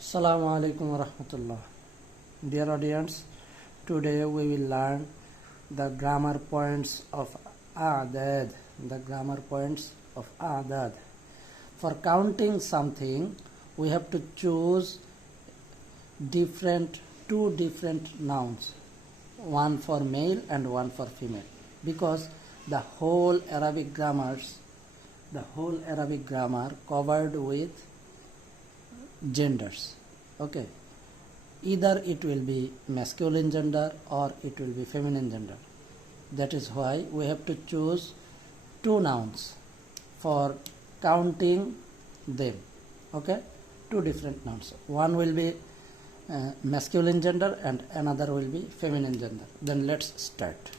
Assalamu alaikum wa rahmatullah. Dear audience, today we will learn the grammar points of اعداد. The grammar points of اعداد. For counting something, we have to choose two different nouns, one for male and one for female, because the whole Arabic grammar covered with genders. Okay, either it will be masculine gender or it will be feminine gender. That is why we have to choose two nouns for counting them. Okay, two different nouns. One will be masculine gender and another will be feminine gender. Then let's start.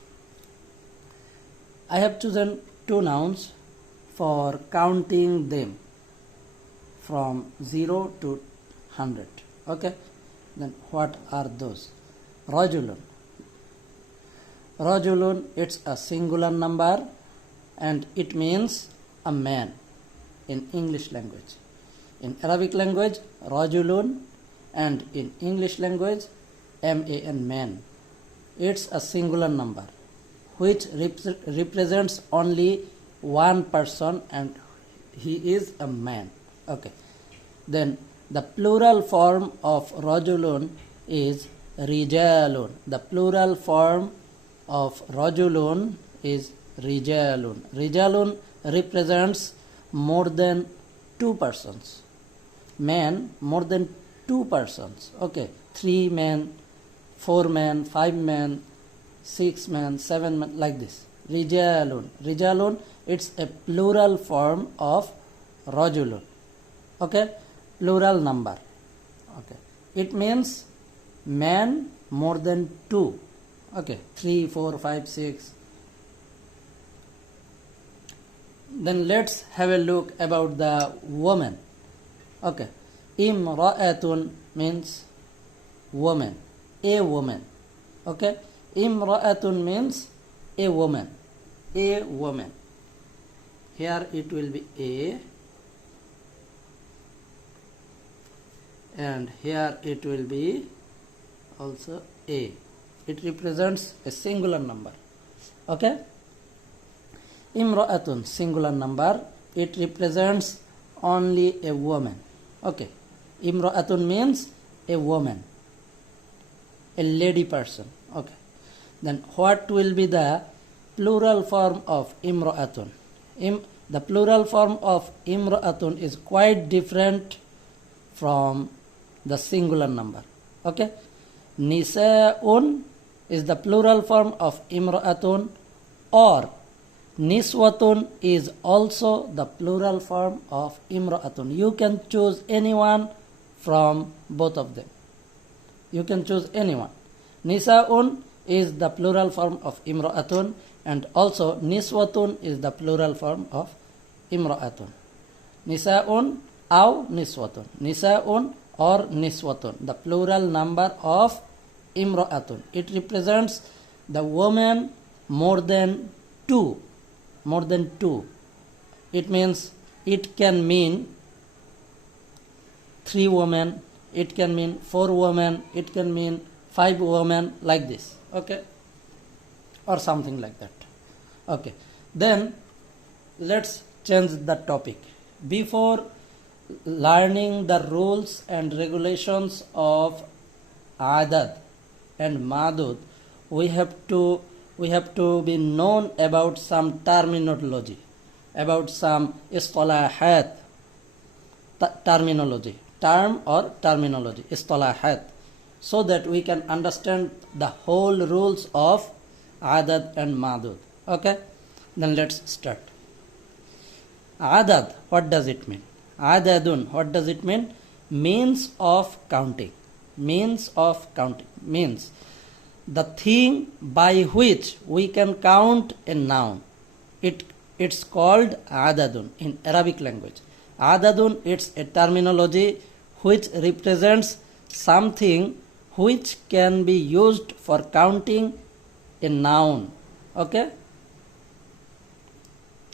I have chosen two nouns for counting them from 0 to 100. Okay, then what are those? Rajulun. Rajulun, it's a singular number and it means a man in English language. In Arabic language, Rajulun, and in English language, man, man. It's a singular number which represents only one person and he is a man. Okay. Then the plural form of rajulun is rijalun. The plural form of rajulun is rijalun. Rijalun represents more than two persons. Man, more than two persons. Okay. 3 men, 4 men, 5 men, 6 men, 7 men, like this. Rijalun. Rijalun, it's a plural form of rajulun. Okay, plural number. Okay, it means man more than 2. Okay, 3, 4, 5, 6. Then let's have a look about the woman. Okay, imra'atun means woman, a woman. Okay, imra'atun means a woman, a woman. Here it will be a, and here it will be also a. It represents a singular number. Okay, imra'atun, singular number, it represents only a woman. Okay, imra'atun means a woman, a lady person. Okay, then what will be the plural form of imra'atun? The plural form of imra'atun is quite different from the singular number. Okay, nisa'un is the plural form of imra'atun, or niswatun is also the plural form of imra'atun. You can choose anyone from both of them. You can choose anyone. Nisa'un is the plural form of imra'atun, and also niswatun is the plural form of imra'atun. Nisa'un aw niswatun. Nisa'un or niswatun, the plural number of imra'atun. It represents the woman more than 2. More than 2. It means it can mean 3 women, it can mean 4 women, it can mean 5 women, like this. Okay, or something like that. Okay, then let's change the topic. Before learning the rules and regulations of adad and madud, we have to be known about some terminology, about some istalahat, terminology, term or terminology, istalahat, so that we can understand the whole rules of adad and madud. Okay, then let's start. Adad, what does it mean? Adadun, what does it mean? Means of counting. Means of counting means the thing by which we can count a noun. It's called adadun in Arabic language. Adadun, it's a terminology which represents something which can be used for counting a noun. Okay,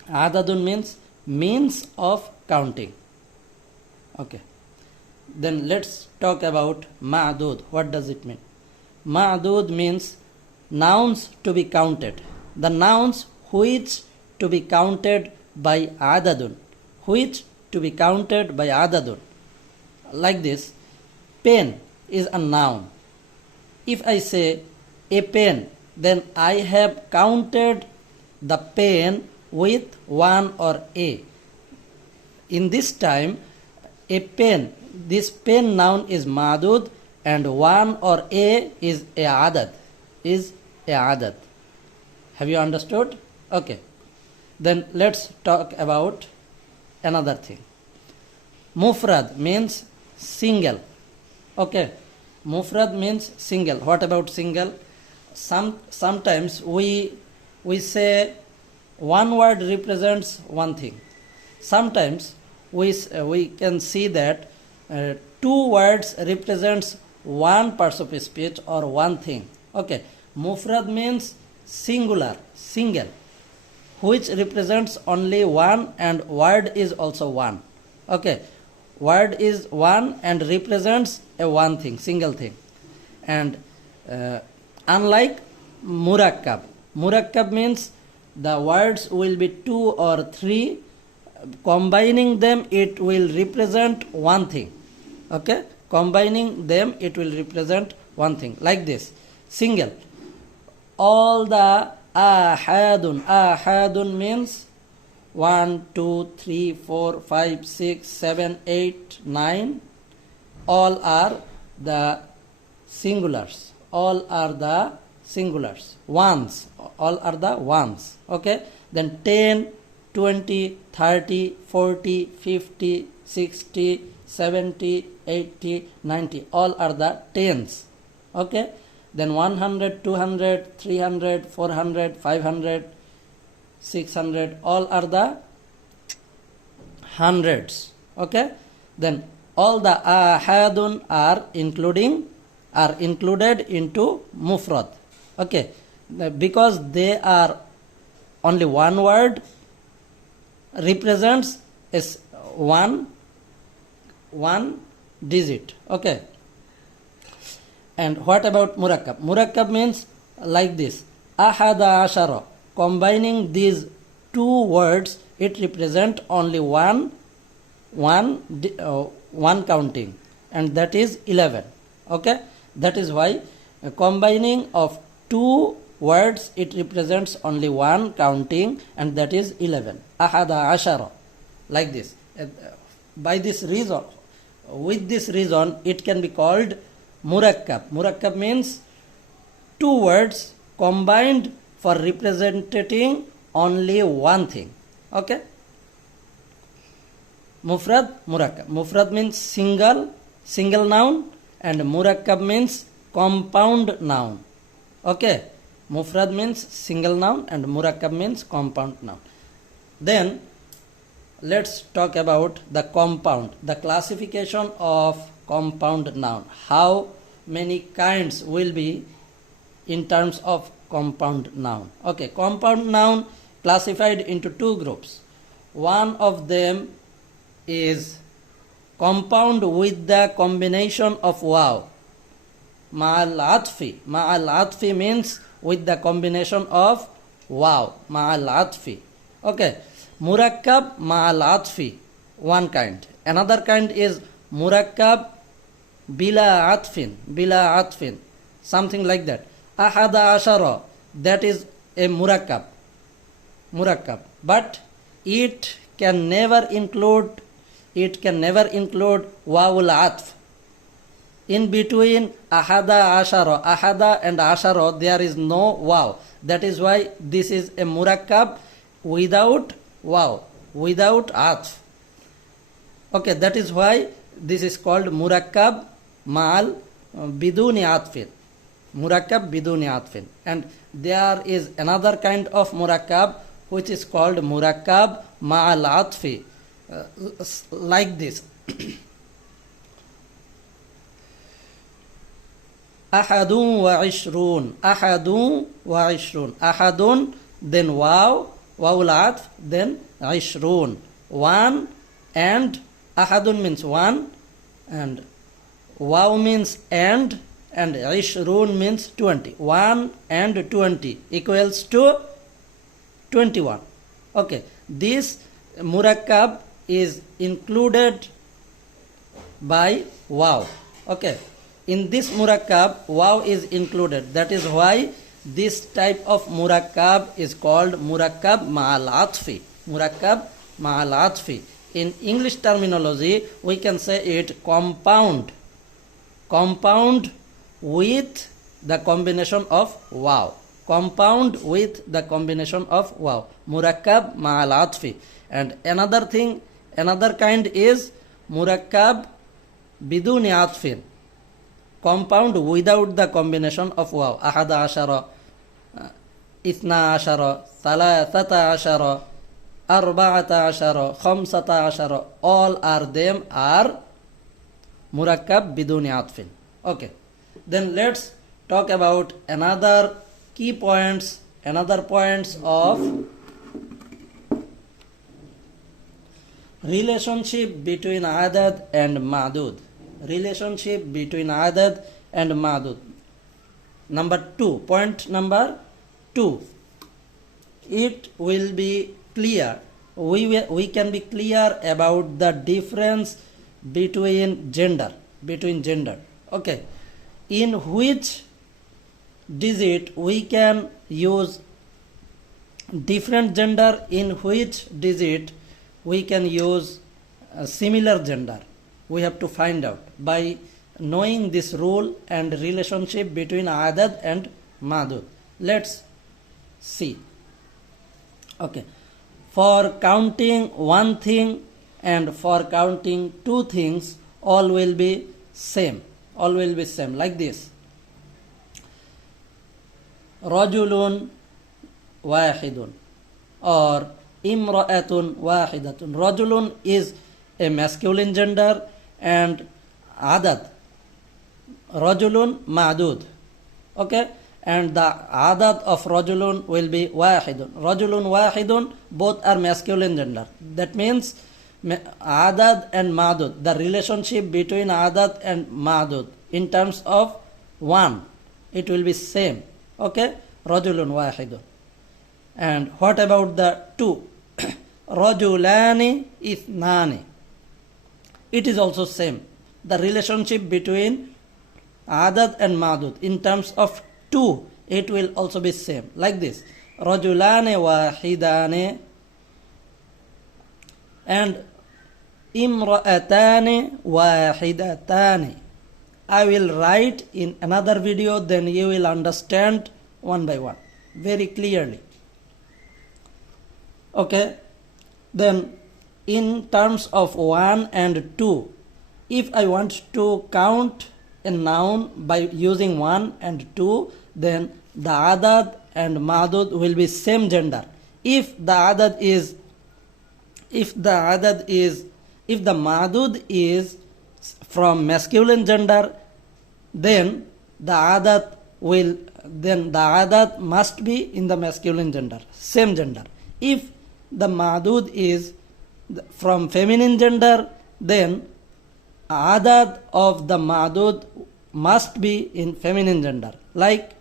adadun means means of counting. Okay, Then let's talk about ma'dud. What does it mean? Ma'dud means nouns to be counted. The nouns which to be counted by adadun. Which to be counted by adadun. Like this, pen is a noun. If I say a pen, then I have counted the pen with one or a. In this time, a pen, this pen noun is ma'dud and one or a is a adad. Have you understood? Okay. Then let's talk about another thing. Mufrad means single. Okay. Mufrad means single. What about single? Sometimes we say one word represents one thing. Sometimes we can see that two words represents one part of speech or one thing. Okay. Mufrad means singular, single, which represents only one, and word is also one. Okay. Word is one and represents a one thing, single thing. And unlike murakkab. Murakkab means the words will be two or three. Combining them, it will represent one thing. Okay? Combining them, it will represent one thing. Like this. Single. All the ahadun. Ahadun means 1, 2, 3, 4, 5, 6, 7, 8, 9. All are the singulars. All are the singulars. Ones. All are the ones. Okay? Then 10, 20, 30, 40, 50, 60, 70, 80, 90. All are the tens. Okay? Then 100, 200, 300, 400, 500, 600. All are the hundreds. Okay? Then all the ahadun are included into mufrad. Okay? Because they are only one word, represents as one digit. Okay. And what about murakkab? Murakkab means like this. Ahada ashara. Combining these two words, it represents only one counting, and that is 11. Okay. That is why combining of two words, it represents only one counting, and that is 11. Ahada ashara. Like this. By this reason, with this reason, it can be called murakkab. Murakkab means two words combined for representing only one thing. Okay? Mufrad, murakkab. Mufrad means single noun, and murakkab means compound noun. Okay? Mufrad means single noun and murakkab means compound noun. Then let's talk about the compound, the classification of compound noun. How many kinds will be in terms of compound noun? Okay, compound noun classified into two groups. One of them is compound with the combination of waw. Ma'al atfi. Ma'al atfi means with the combination of waw. Ma'al atfi. Okay. Murakkab ma'al atfi. One kind. Another kind is murakkab bila atfin. Bila atfin. Something like that. Ahada ashara. That is a murakkab. Murakkab. But it can never include wawul atf. In between ahada ashara, ahada and ashara, there is no waw. That is why this is a murakkab without waw, without atf. Okay, that is why this is called murakkab ma'al biduni atfin. Murakkab biduni atfin. And there is another kind of murakkab which is called murakkab ma'al atfi. Like this. Ahadun wa ishrun. Ahadun wa ishrun. Ahadun, then waw, wawul atf, then ishrun. One, and ahadun means one, and wow means and ishrun means 20. 1 and 20 equals to 21. Okay, this murakkab is included by wow. Okay, in this murakkab wow is included. That is why this type of murakkab is called murakkab ma'al atfi. Murakkab ma'al atfi. In English terminology, we can say it compound. Compound with the combination of wow. Compound with the combination of wow. Murakkab ma'al atfi. And another kind is murakkab biduni atfin. Compound without the combination of wow. Ahada ashara, ithna ashara, thalathata ashara, arba'ata ashara, khamsata ashara. All them are murakkab biduni atfin. Okay. Then let's talk about another points of relationship between adad and madud. Relationship between adad and madud. Point number 2. It will be clear. We can be clear about the difference between gender. Okay. In which digit we can use different gender, in which digit we can use a similar gender. We have to find out by knowing this rule and relationship between adad and madud. Let's see. Okay. For counting one thing and for counting two things, all will be same. Like this. Rajulun wahidun or imra'atun wahidatun. Rajulun is a masculine gender and adad. Rajulun ma'dud. Okay? And the adad of rajulun will be wahidun. Rajulun wahidun, both are masculine gender. That means adad and madud, the relationship between adad and madud in terms of 1, it will be same. Okay? Rajulun wahidun. And what about the 2? Rajulani ithnani. It is also same. The relationship between adad and madud in terms of 2, it will also be same. Like this. Rajulani wahidani and imra'atani wahidatani. I will write in another video, then you will understand one by one very clearly. Okay. Then in terms of 1 and 2, if I want to count a noun by using 1 and 2, then the adad and madud will be same gender. If the madud is from masculine gender, then the adad must be in the masculine gender, same gender. If the madud is from feminine gender, then adad of the madud must be in feminine gender. Like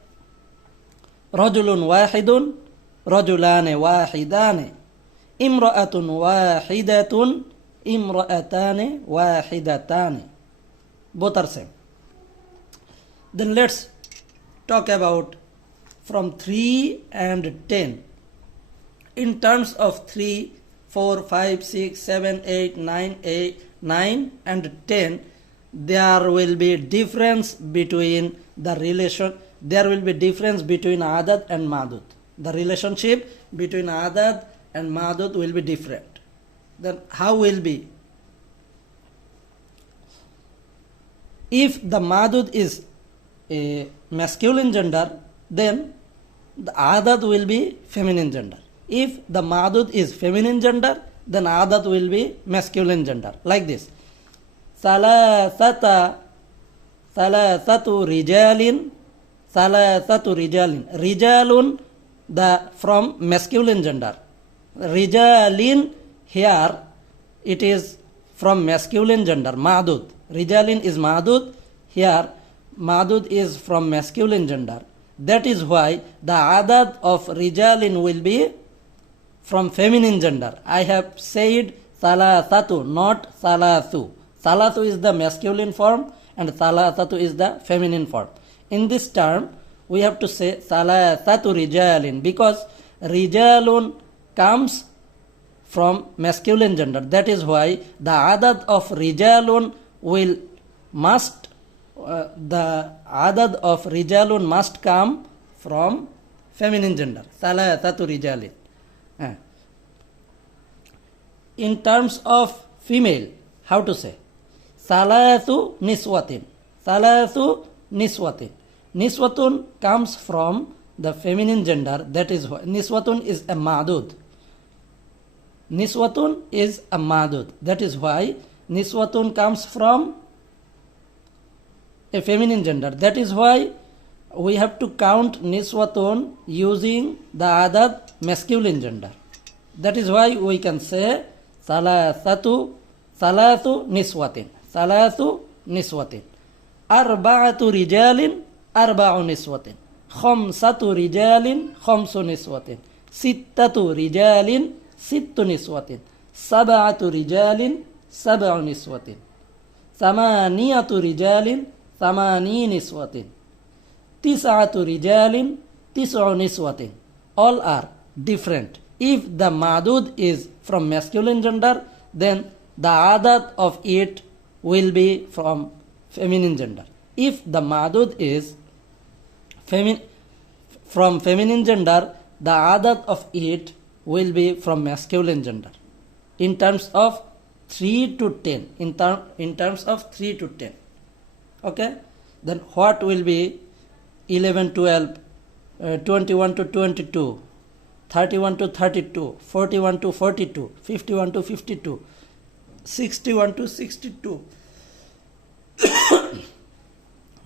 rajulun wahidun, rajulani wahidani, imra'atun wahidatun, imra'atani wahidatani. Both are same. Then let's talk about from 3 and 10. In terms of 3, 4, 5, 6, 7, 8, 9 and 10, there will be difference between adad and madud. The relationship between adad and madud will be different. Then how will be? If the madud is a masculine gender, then the adad will be feminine gender. If the madud is feminine gender, then adad will be masculine gender. Like this. Thalathatu rijalin. Rijalun, from masculine gender. Rijalin, here it is from masculine gender, madud. Rijalin is ma'dud. Here ma'dud is from masculine gender. That is why the adad of rijalin will be from feminine gender. I have said salasatu, not salasu. Salasu is the masculine form and salasatu is the feminine form. In this term, we have to say salasatu rijalin because rijalun comes from masculine gender. That is why the adad of rijalun must come from feminine gender. Salasatu rijalin. In terms of female, how to say? Salasu niswatin. Salasu niswatin. Niswatun comes from the feminine gender. That is why niswatun is a ma'dud. Niswatun is a ma'dud. That is why niswatun comes from a feminine gender. That is why we have to count niswatun using the adad masculine gender. That is why we can say salatu niswatin. Salatu niswatin. Arba'atu rijalin arba'u niswatin. Khamsatu rijalin khamsu niswatin. Sittatu rijalin sittu niswatin. Sab'atu rijalin sab'u niswatin. Thamaniyatu rijalin thamani niswatin. Tis'atu rijalin tis'u niswatin. All are different. If the ma'dud is from masculine gender, then the adad of it will be from feminine gender. If the ma'dud is from feminine gender, the adad of it will be from masculine gender. In terms of 3 to 10. In terms of 3 to 10. Okay? Then what will be 11, 12, 21 to 22, 31 to 32, 41 to 42, 51 to 52, 61 to 62,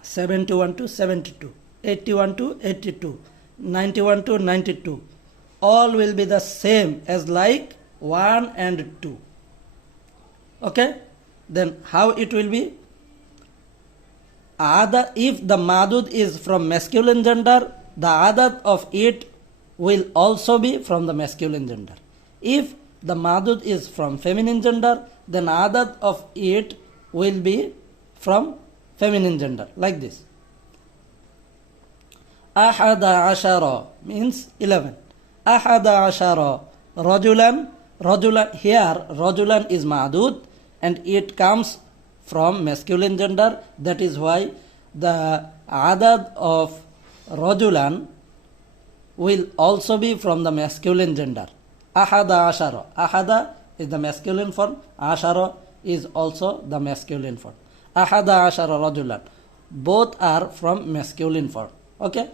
71 to 72, 81 to 82, 91 to 92. All will be the same as like 1 and 2. Okay? Then how it will be? If the madud is from masculine gender, the adad of it will also be from the masculine gender. If the madud is from feminine gender, then adad of it will be from feminine gender, like this. Ahada ashara means 11. Ahada ashara rajulan. Rajulan, here rajulan is madud and it comes from masculine gender. That is why the adad of rajulan will also be from the masculine gender. Ahada ashara. Ahada is the masculine form. Ashara is also the masculine form. Ahada ashara rajulan. Both are from masculine form. Okay?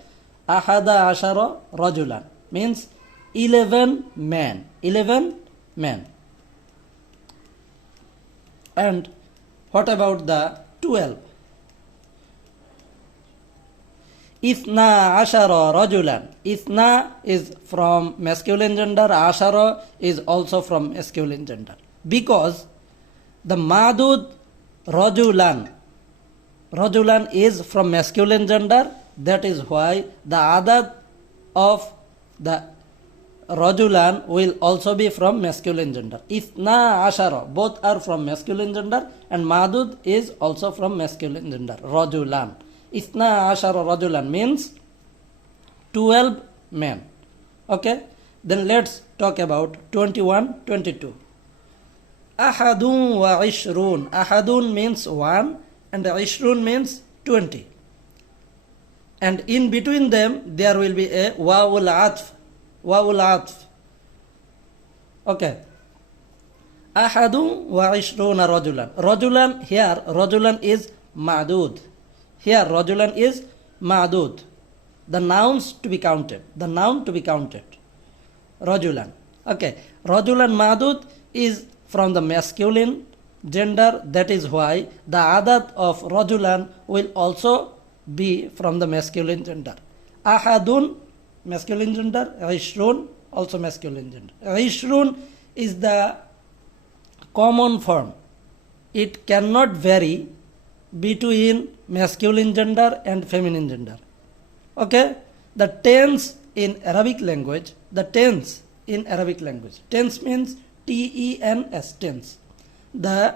Ahada ashara rajulan means 11 men. 11 men. And what about the 12? Ithna ashara rajulan. Ithna is from masculine gender. Ashara is also from masculine gender. Because the madud rajulan. Rajulan is from masculine gender. That is why the adad of the rajulan will also be from masculine gender. Ithna ashara. Both are from masculine gender and madud is also from masculine gender. Rajulan. Ithna ashara rajulan means 12 men. Okay? Then let's talk about 21, 22. Ahadun wa ishrun. Ahadun means 1 and ishrun means 20. And in between them there will be a wawul atf. Wawul atf. Okay. Ahadun wa ishruna rajulan. Rajulan, here rajulan is ma'dud. Here rajulan is ma'dud. The nouns to be counted. The noun to be counted. Rajulan. Okay. Rajulan ma'dud is from the masculine gender. That is why the adad of rajulan will also be from the masculine gender. Ahadun, masculine gender. Ishrun, also masculine gender. Ishrun is the common form. It cannot vary between masculine gender and feminine gender. Okay, the tense in Arabic language, tense means TENS, tense. The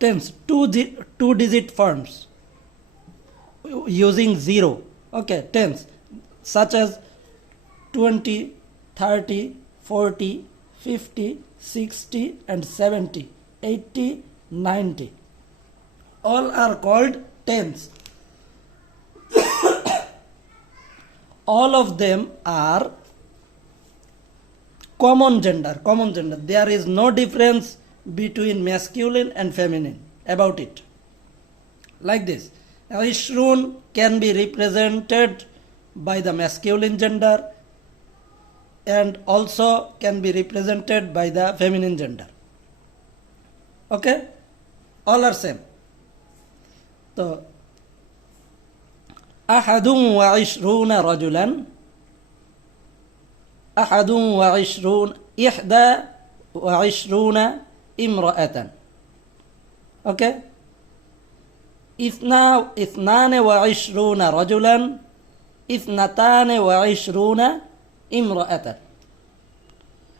tense, two digit forms using zero. Okay, tense such as 20, 30, 40, 50, 60 and 70, 80, 90. All are called tense. All of them are common gender. There is no difference between masculine and feminine about it. Like this, Ishrun can be represented by the masculine gender and also can be represented by the feminine gender. Okay, all are same. So أحد وعشرون رجلا أحد وعشرون إحدى وعشرون امرأة. Okay, اثنان وعشرون رجلا اثنتان وعشرون امرأة.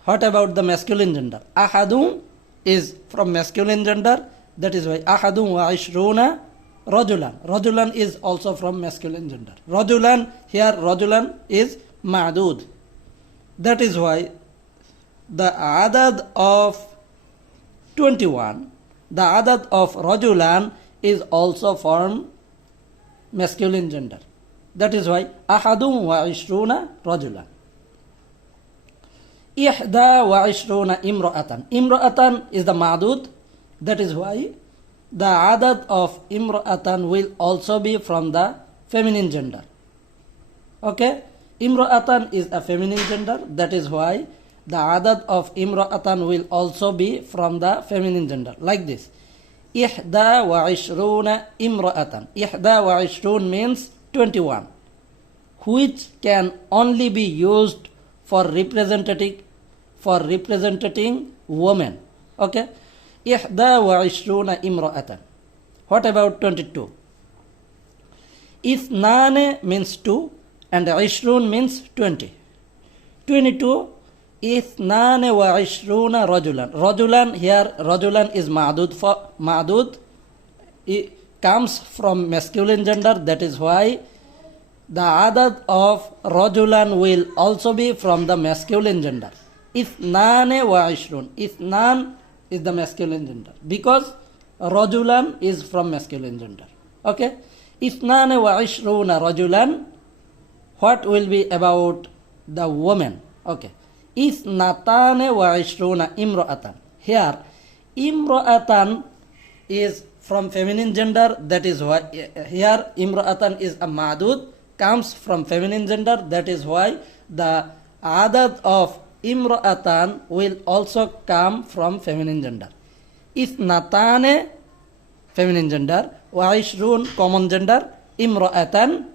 What about the masculine gender? أحد is from masculine gender, that is why أحد وعشرون رجلا. Rajulan is also from masculine gender. Rajulan, here Rajulan is ma'dud. That is why the adad of 21, the adad of Rajulan is also from masculine gender. That is why ahadun wa ishruna rajulan. Ihda wa ishruna imra'atan. Imra'atan is the ma'dud. That is why the adad of imra'atan will also be from the feminine gender. Okay? Imra'atan is a feminine gender. That is why the adad of imra'atan will also be from the feminine gender. Like this. Ihda wa ishruna imra'atan. Ihda wa ishrun means 21, which can only be used for representing women. Okay? Ihda wa ishruna imra'atan. What about 22? Ithnane means 2 and ishrun means 20. 22. Ithnane wa ishruna rajulan. Rajulan, here rajulan is ma'dud. It comes from masculine gender. That is why the adad of rajulan will also be from the masculine gender. Ithnane wa ishrun. Ithnan is the masculine gender because rajulan is from masculine gender. Okay? Ithnane wa ishruna rajulan. What will be about the woman? Okay. Ithnatane wa ishruna imra'atan. Here, imra'atan is from feminine gender. That is why here imra'atan is a ma'dud, comes from feminine gender. That is why the adad of imra'atan will also come from feminine gender. Ithnatane, feminine gender. Wa ishrun, common gender. Imra'atan,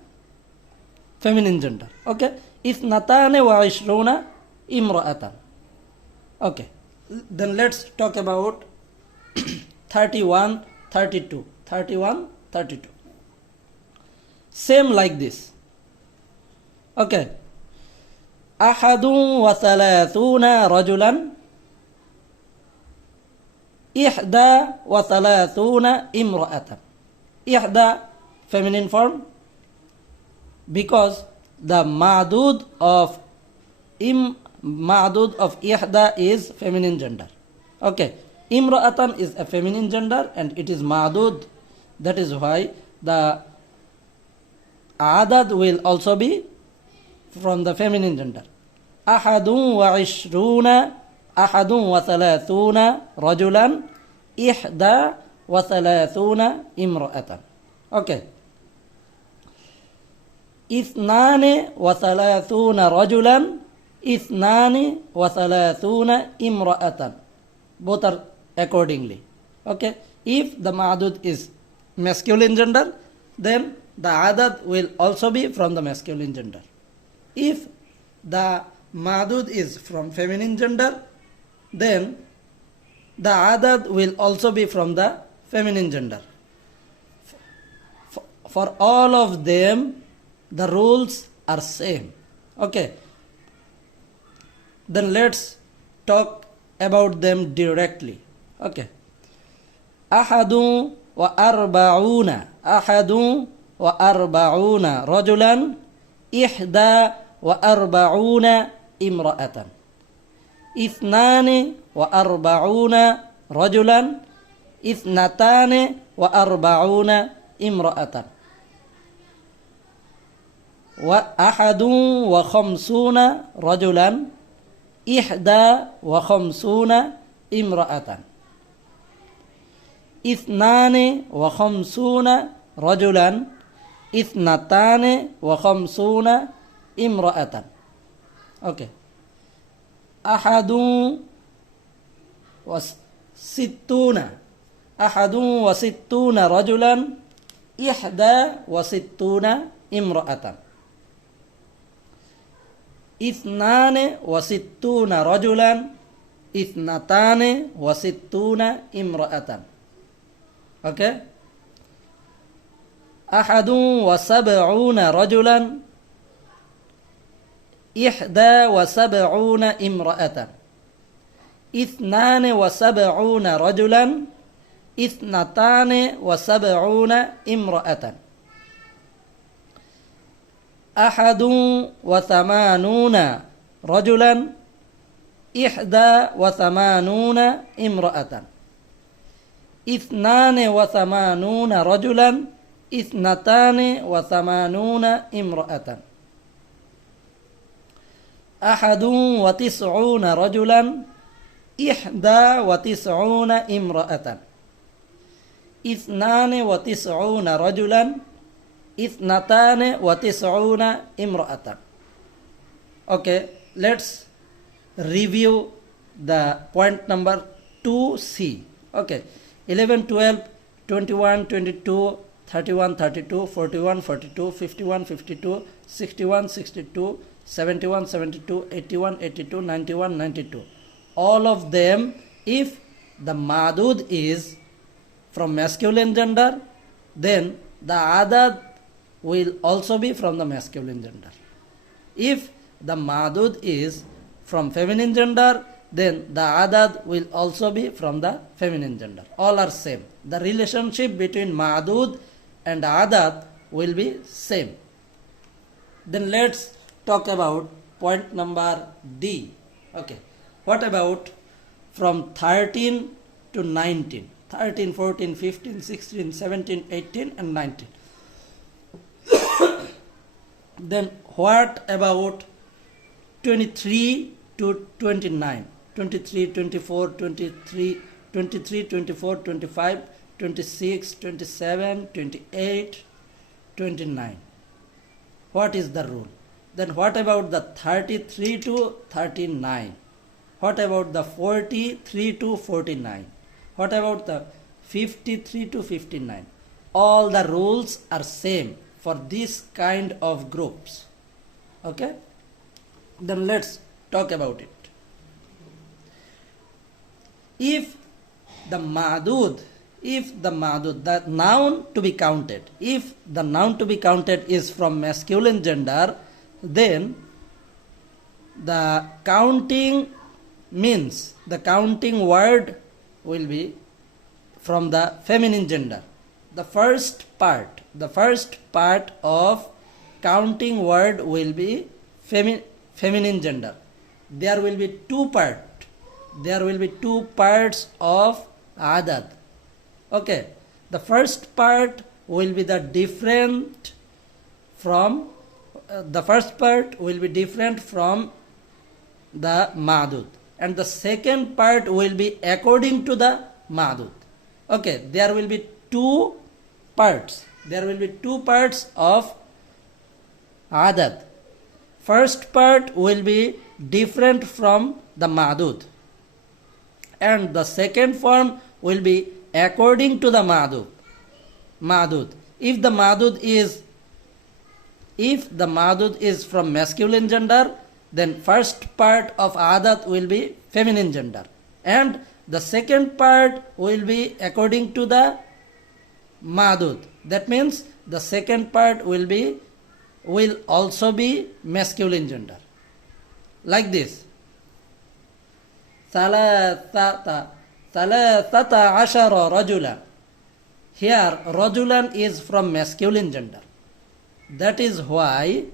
feminine gender. Okay. Ithnatane wa ishruna imra'atan. Okay. Then let's talk about 31, 32. 31, 32. Same like this. Okay. Ahadun wa thalathuna rajulan. Ihda wa thalathuna imra'atan. Ihda, feminine form, because the ma'dud of ihda is feminine gender. Okay. Imra'atan is a feminine gender and it is ma'dud. That is why the adad will also be from the feminine gender. Ahadun wa ishruna, ahadun wa thalathuna rajulan, ihda wa thalathuna imra'atan. Okay. Ithnane wa thalathuna rajulan, ithnani wa thalathuna imra'atan. Both are accordingly. Okay. If the ma'dud is masculine gender, then the adad will also be from the masculine gender. If the ma'dud is from feminine gender, then the adad will also be from the feminine gender. for all of them the rules are same. Okay, then let's talk about them directly. Okay, ahadu wa arba'una, ahadu wa arba'una rajulan, ihda wa arba'una imra'atan, ithnani wa arba'una rajulan, ithnatani wa arba'una imra'atan, wa ahadu wa khamsuna rajulan, ihda wa khamsuna imra'atan, ithnani wa khamsuna rajulan, ithnatani wa khamsuna imra'atan. Okay, ahadu wa sittuna, ahadu wa sittuna rajulan, ihda wa sittuna imra'atan, ithnani wa sittuna rajulan, ithnatani wa sittuna imra'atan. Okay, ahadu wa sab'una rajulan, ihda wa sab'una imra'atan, ithnani wa sab'una rajulan, ithnatani wa sab'una imra'atan, ahadu wa thamanuna rajulan, ihda wa thamanuna imra'atan, ithnani wa thamanuna rajulan, ithnatani wa thamanuna imra'atan, ahadu wa tis'una rajulan, ihda wa tis'una imra'atan, ithnani wa tis'una rajulan, ithnatani wa tis'una imra'atan. Okay, let's review the point number 2C. Okay, 11, 12, 21, 22, 31, 32, 41, 42, 51, 52, 61, 62, 71, 72, 81, 82, 91, 92. All of them, if the madud is from masculine gender, then the adad will also be from the masculine gender. If the madud is from feminine gender, then the adad will also be from the feminine gender. All are same. The relationship between madud and adad will be same. Then let's talk about point number D. Okay, what about from 13 to 19? 13, 14, 15, 16, 17, 18 and 19. Then what about 23 to 29? 23, 24, 23, 23, 24, 25, 26, 27, 28, 29. What is the rule? Then what about the 33 to 39? What about the 43 to 49? What about the 53 to 59? All the rules are same for this kind of groups. Okay? Then let's talk about it. If the madud, the noun to be counted, if the noun to be counted is from masculine gender, then the counting means the counting word will be from the feminine gender. The first part of counting word will be feminine gender. There will be two parts of adad. Okay, the first part will be the different from the madud, and the second part will be according to the madud. Okay, there will be two parts of adad. First part will be different from the madud, and the second form will be according to the madud. If the madud is from masculine gender, then first part of adad will be feminine gender, and the second part will be according to the ma'dud. That means the second part will also be masculine gender. Like this. ثلاثة عشر رجلا. Here rajulan is from masculine gender. That is why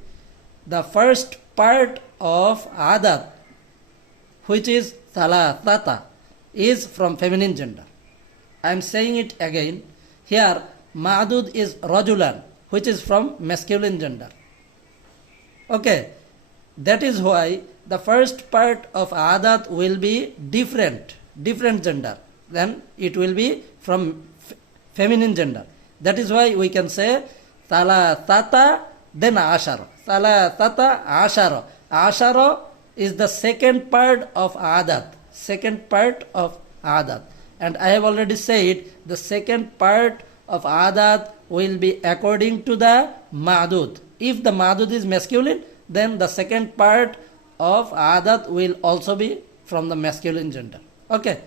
the first part of adat, which is thalathata, is from feminine gender. I am saying it again. Here ma'dud is rajulan, which is from masculine gender. Okay, that is why the first part of adat will be different gender. Then it will be from feminine gender. That is why we can say thalathata then ashara. Thalathata ashara. Ashara is the second part of adat. Second part of adat. And I have already said the second part of adat will be according to the ma'dud. If the ma'dud is masculine, then the second part of adat will also be from the masculine gender. Okay.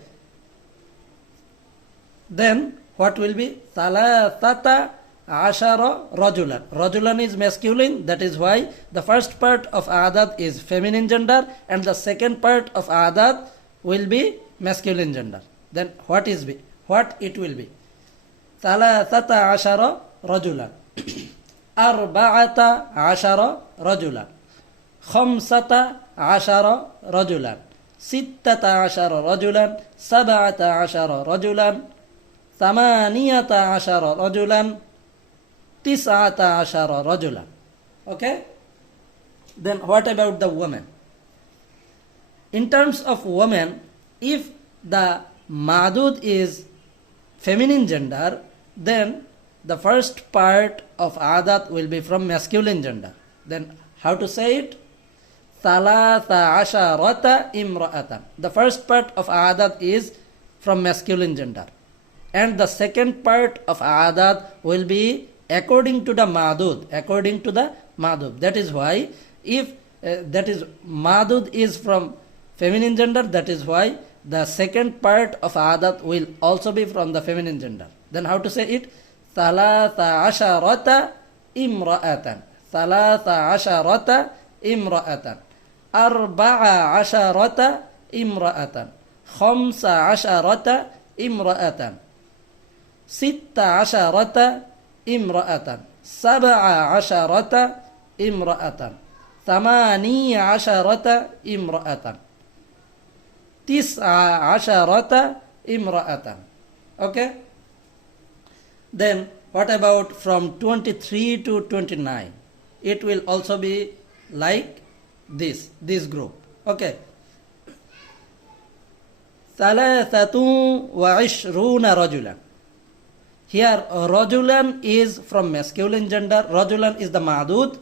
Then what will be? Thalathata ashara rajulan. Rajulan is masculine. That is why the first part of adat is feminine gender and the second part of adat will be masculine gender. Then what it will be? Thalathata ashara rajulan. Arba'ata ashara rajulan. Khamsata ashara rajulan. Sittata ashara rajulan. Sab'ata ashara rajulan. Thamaniyata ashara rajulan. Tis'ata ashara rajulan. Okay? Then what about the woman? In terms of woman, if the ma'dud is feminine gender, then the first part of adat will be from masculine gender. Then how to say it? Thalatha asharata imra'atan. The first part of adat is from masculine gender. And the second part of adat will be according to the ma'dud. According to the ma'dud. That is why if ma'dud is from feminine gender, that is why the second part of adat will also be from the feminine gender. Then how to say it? Thalatha asharata imra'atan. Thalatha asharata imra'atan. Arba'a asharata imra'atan. Khamsa asharata imra'atan. Sitta asharata imra'atan. Sab'a asharata imra'atan. Thamaniya asharata imra'atan. Tis'a asharata imra'atan. Okay? Then what about from 23 to 29? It will also be like this group. Okay. Thalathatun wa ishruna rajulan. Here rajulan is from masculine gender. Rajulan is the ma'dud.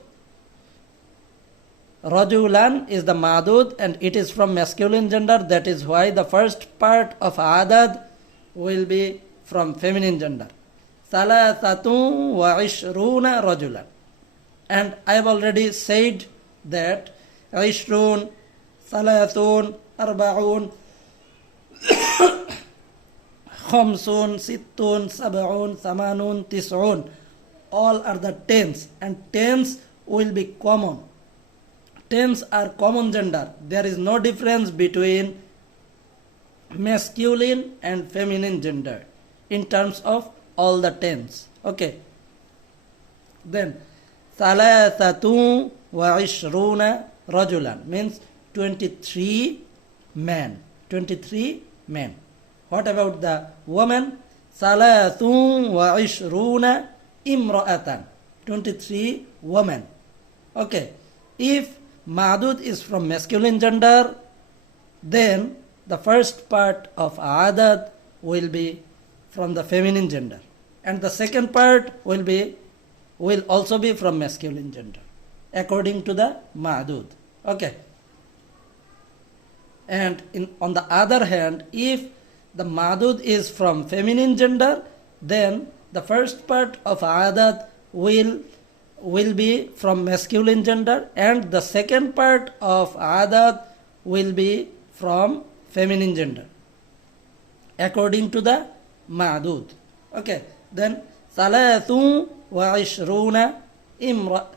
Rajulan is the ma'dud and it is from masculine gender. That is why the first part of adad will be from feminine gender. Thalathatun wa ishruna rajulan. And I have already said that ishrun, thalathun, arba'un, khamsun, sittun, sab'un, thamanun, tis'un. All are the tens and tens will be common. Tens are common gender. There is no difference between masculine and feminine gender in terms of all the tens. Okay. Then thalathatun wa ishruna rajulan means 23 men. 23 men. What about the woman? Thalathun wa ishruna imra'atan. 23 women. Okay. If ma'dud is from masculine gender, then the first part of adad will be from the feminine gender. And the second part will also be from masculine gender, according to the ma'dud. Okay. And on the other hand, if the ma'dud is from feminine gender, then the first part of adad will be from masculine gender and the second part of adad will be from feminine gender, according to the ma'dud. Okay. Then ثلاث وعشرون امرأة.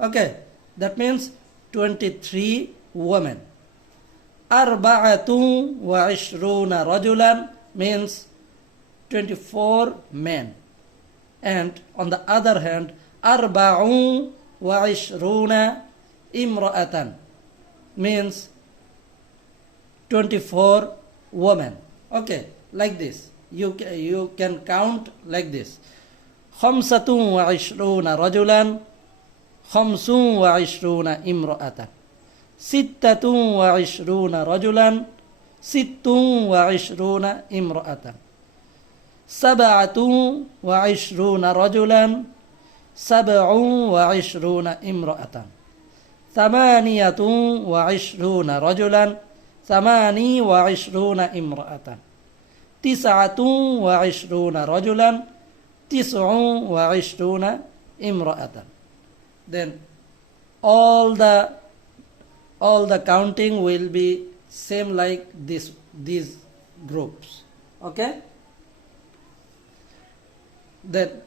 Okay, that means 23 women. أربعة وعشرون رجلا means 24 men. And on the other hand, أربع وعشرون امرأة means 24 women. Okay, like this. You can count like this. خمسة وعشرون رجلا خمس وعشرون امرأة. ستة وعشرون رجلا ست وعشرون امرأة. سبعة وعشرون رجلا سبع وعشرون امرأة. ثمانية وعشرون رجلا ثماني وعشرون امرأة. تسعة وعشرون رجلا تسع وعشرون امرأة. Then all the counting will be same like these groups. Okay, then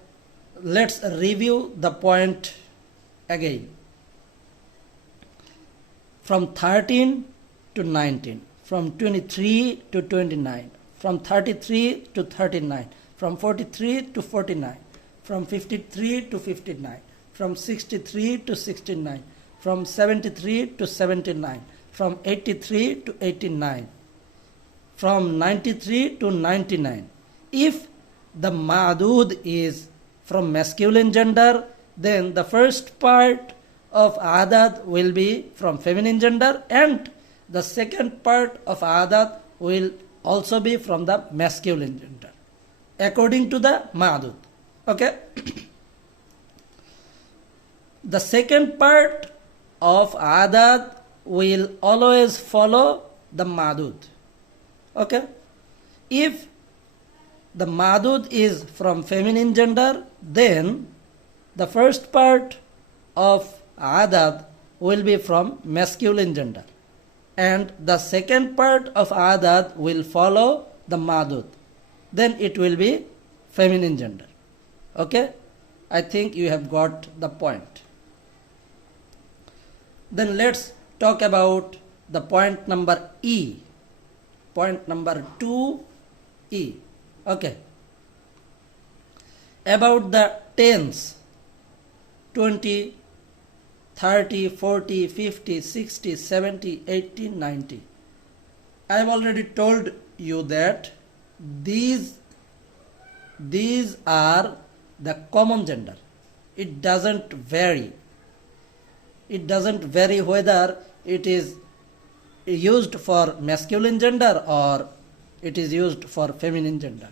let's review the point again. From 13 to 19, from 23 to 29, from 33 to 39, from 43 to 49, from 53 to 59, from 63 to 69, from 73 to 79, from 83 to 89, from 93 to 99. If the ma'dud is from masculine gender, then the first part of adad will be from feminine gender, and the second part of adad will also be from the masculine gender, according to the ma'dud. Okay? The second part of adad will always follow the ma'dud. Okay? If the ma'dud is from feminine gender, then the first part of adad will be from masculine gender, and the second part of adad will follow the ma'dud. Then it will be feminine gender. Okay? I think you have got the point. Then let's talk about the point number E. Point number 2E. Okay. About the tens. 20, 30, 40, 50, 60, 70, 80, 90. I have already told you that these are the common gender. It doesn't vary. It doesn't vary whether it is used for masculine gender or it is used for feminine gender.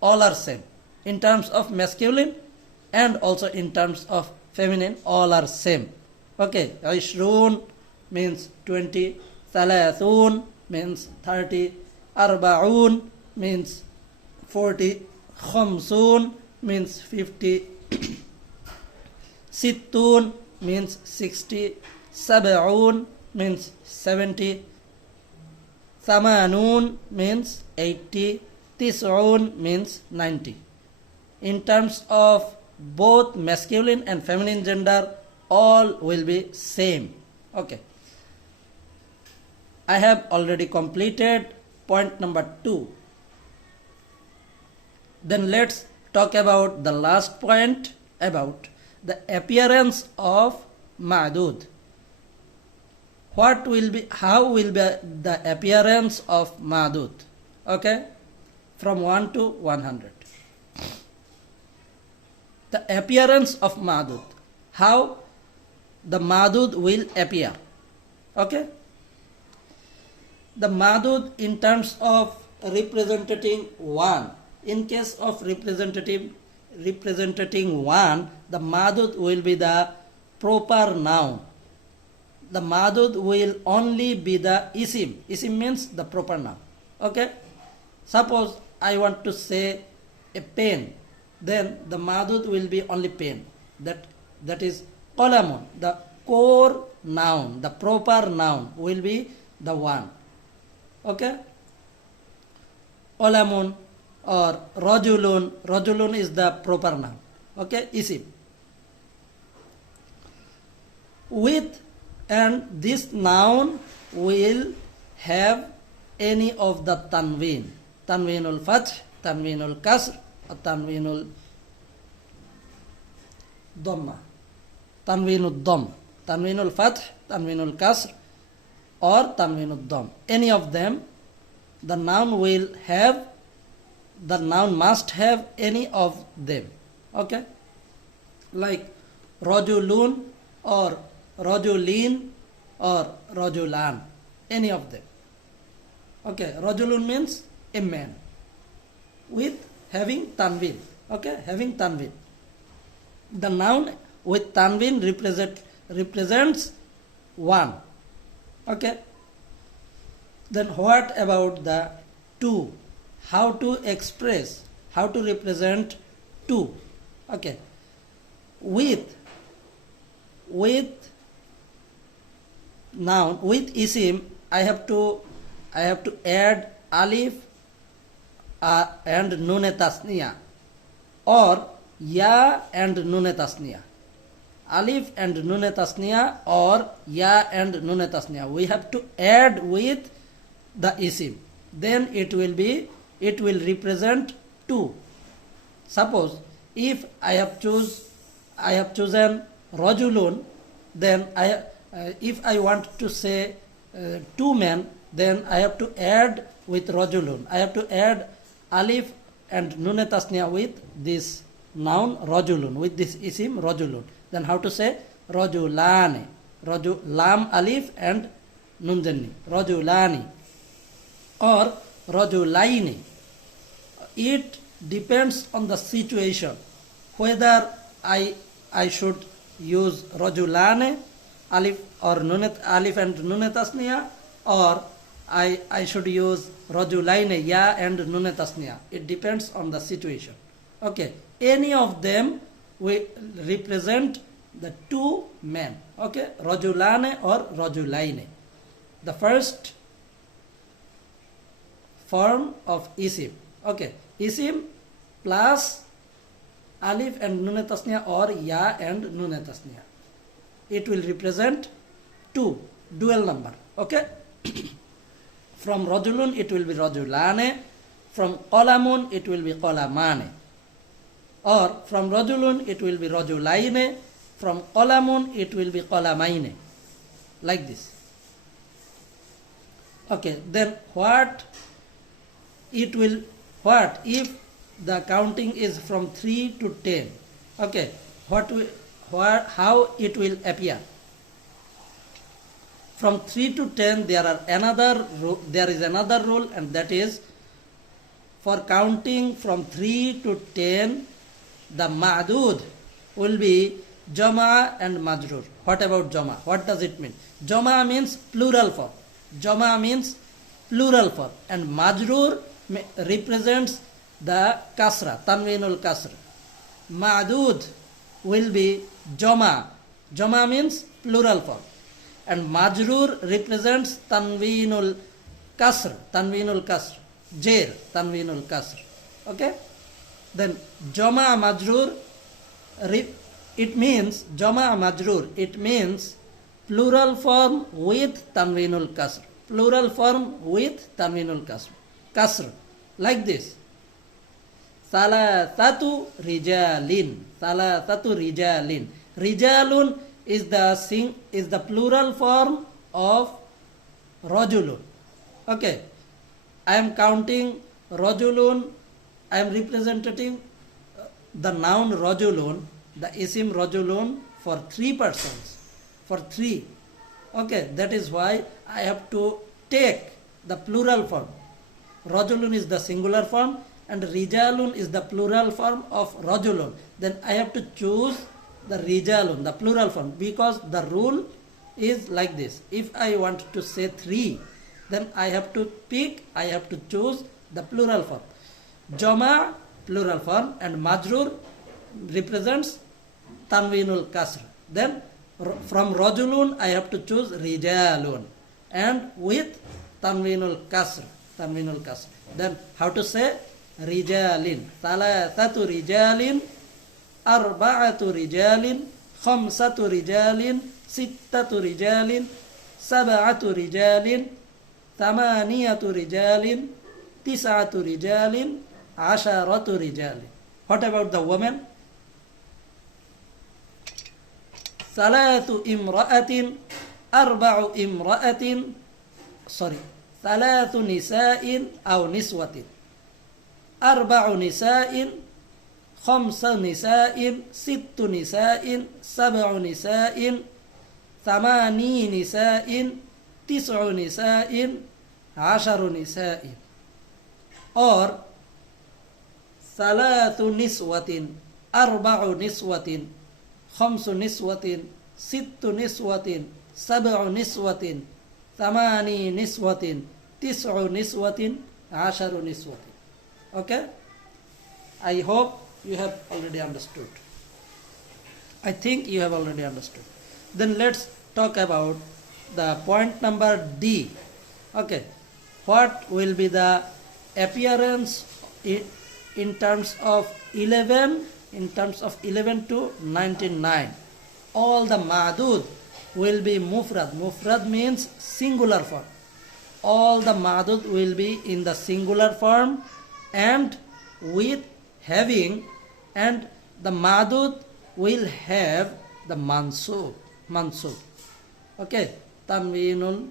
All are same. In terms of masculine and also in terms of feminine, all are same. Okay, 20 means 20, 30 means 30, 40 means 40, 50 means 50, 60 means 60, 70 means 70, 80 means 80, 90 means 90. In terms of both masculine and feminine gender, all will be same. Okay. I have already completed point number 2. Then let's talk about the last point, about the appearance of ma'dud. How will be the appearance of ma'dud? Okay, from 1 to 100. The appearance of ma'dud. How the ma'dud will appear. Okay. The ma'dud in terms of representing 1. In case of representing 1, the ma'dud will be the proper noun. The ma'dud will only be the isim. Isim means the proper noun. Okay. Suppose I want to say a pen, then the ma'dud will be only pen. That is qalamun. The core noun, the proper noun will be the one. Okay. Qalamun, or rajulun. Rajulun is the proper noun. Okay, isim. With and this noun will have any of the tanween. Tanweenul fath, tanweenul kasr, or tanweenul dhamma. Tanweenul dhamm. Tanweenul fath, tanweenul kasr, or tanweenul dhamm. Any of them, the noun will have, the noun must have any of them. Okay? Like rajulun or rajulin or rajulan. Any of them. Okay, rajulun means a man with having tanween. Okay, having tanween. The noun with tanween represents one. Okay. Then what about the two? How to express? How to represent two? Okay. With noun, with isim, I have to add alif and nune tasniya, or ya and nune tasniya. Alif and nune tasniya or ya and nune tasniya. We have to add with the isim. Then it will represent two. Suppose if I have chosen rajulun, then if I want to say two men, then I have to add with rajulun. I have to add alif and nune tasniya with this noun rajulun, with this isim rajulun. Then how to say rajulani? Lam alif and nun janni. Rajulani or rajulaini. It depends on the situation whether I should use rajulane alif or alif and nune tasniya, or I should use rajulaine ya and nune tasniya. It depends on the situation. Okay, any of them will represent the two men. Okay, rajulane or rajulaine. The first form of isim. Okay, isim plus alif and nune tasniya or ya and nune tasniya. It will represent two, dual number. Okay. From rajulun it will be rajulane. From qalamun it will be qalamane. Or from rajulun it will be rajulaine. From qalamun it will be qalamaine. Like this. Okay. Then what if the counting is from 3 to 10? Okay. How it will appear? From 3 to 10 there is another rule, and that is for counting from 3 to 10 the ma'dud will be jama and majrur. What about jama? What does it mean? Jama means plural form. Jama means plural form, and majrur represents the kasra, tanweenul kasra. Ma'dud will be jama. Jama means plural form, and majrur represents tanweenul kasr. Tanweenul kasr, jair, tanweenul kasr. Okay. Then jama majrur, it means jama majrur. It means plural form with tanweenul kasr. Plural form with tanweenul kasr. Kasr, like this. Salasatu rijalin. Salasatu rijalin. Rijalun is the plural form of rajulun. Okay. I am counting rajulun. I am representing the noun rajulun, the isim rajulun, for 3 persons. For 3. Okay. That is why I have to take the plural form. Rajulun is the singular form and rijalun is the plural form of rajulun. Then I have to choose the rijalun, the plural form, because the rule is like this. If I want to say 3, then I have to choose the plural form. Jama, plural form, and majrur represents tanweenul kasr. Then from rajulun I have to choose rijalun, and with tanweenul kasr. Then how to say rijalin. Thalathatu rijalin, arba'atu rijalin, khamsatu rijalin, sittatu rijalin, sab'atu rijalin, thamaniyatu rijalin, tis'atu rijalin, asharatu rijalin. What about the women? Thalathu imra'atin, arba'u imra'atin, thalathu nisa'in aw niswatin, arba'u nisa'in, khamsa nisa'in, sittu nisa'in, sab'u nisa'in, thamani nisa'in, tis'u nisa'in, asharu nisa'in. Or thalathu niswatin, arba'u niswatin, khamsu niswatin, sittu niswatin, sab'u niswatin, thamani niswatin, tis'u niswatin, asharu niswatin. Okay? I hope you have already understood. I think you have already understood. Then let's talk about the point number D. Okay. What will be the appearance in terms of 11 to 99? All the ma'dud will be mufrad. Mufrad means singular form. All the ma'dud will be in the singular form and with having, and the ma'dud will have the mansub. Okay, tanwinul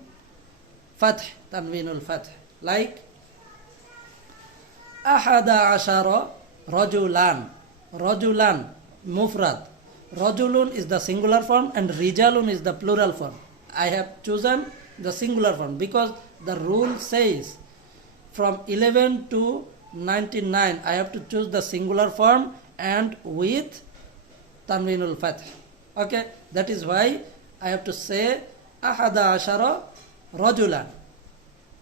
fath, like ahada ashara rajulan mufrad. Rajulun is the singular form and rijalun is the plural form. I have chosen the singular form because the rule says from 11 to 99 I have to choose the singular form and with tanwinul fath. Okay, that is why I have to say ahada ashara rajulan,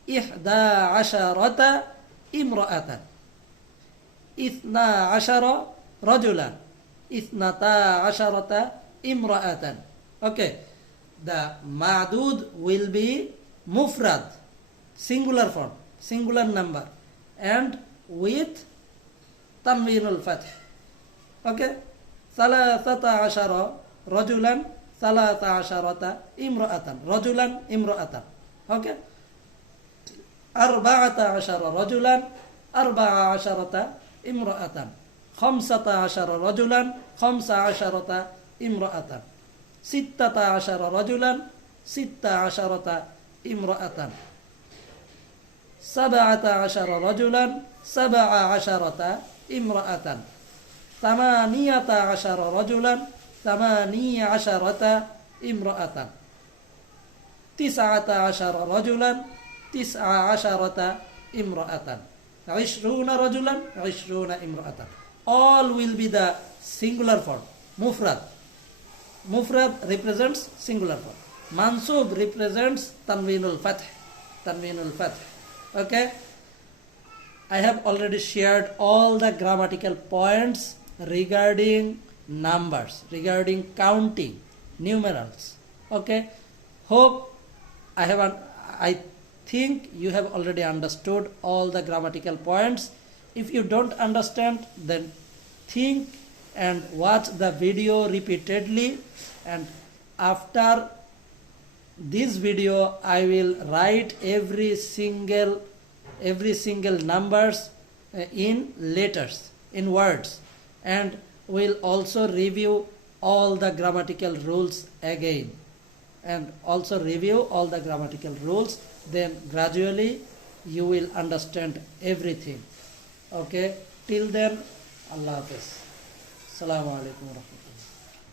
ihda asharata imra'atan, ithna ashara rajulan, ithnata asharata imra'atan. Okay, the ma'dud will be mufrad, singular form, singular number, and with tanwinul fath. Okay, thalathata ashara rajulan, thalatha asharata imra'atan, rajulan imra'atan. Okay, arba'ata ashara rajulan, arba'a asharata imra'atan, khamsata ashara rajulan, khamsa asharata imra'atan, sittata ashara rajulan, sitta asharata imra'atan, sab'ata ashara rajulan, sab'a asharata imra'atan, thamaniyata ashara rajulan, thamaniya asharata imra'atan, tis'ata ashara rajulan, tis'a asharata imra'atan, 20 rajulan, 20 imra'atan. All will be the singular form, mufrad. Mufrad represents singular form. Mansub represents tanwinul fath. Okay, I have already shared all the grammatical points regarding numbers, regarding counting, numerals. Okay, hope I think you have already understood all the grammatical points. If you don't understand, then think and watch the video repeatedly, and after this video I will write every single numbers in letters, in words, and will also review all the grammatical rules again, and also review all the grammatical rules. Then gradually you will understand everything. Okay, till then, Allah Hafiz. Assalamu alaikum wa rahmatullah.